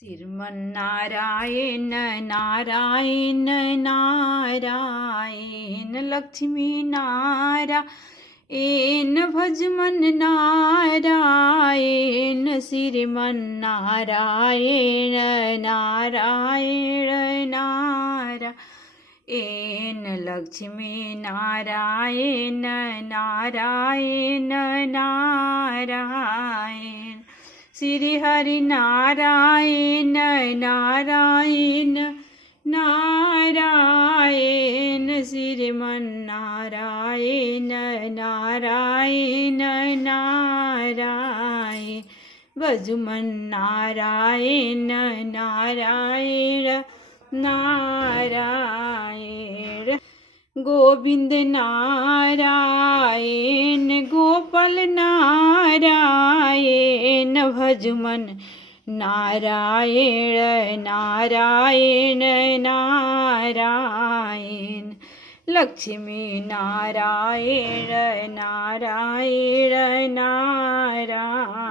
Sriman Narayana Narayan Narayan Lakshmi Narayan Bhajman Narayan Sriman Narayana Narayan Narayan Lakshmi Narayan Narayan Narayan Shri Hari Narayan Narayan Narayan Sriman Narayana Narayan Narayan Bhajman Narayan Narayan Narayan Govind Narayan Gopal Narayan Bhajman Narayan Narayan Narayan Lakshmi Narayan Narayan Narayan.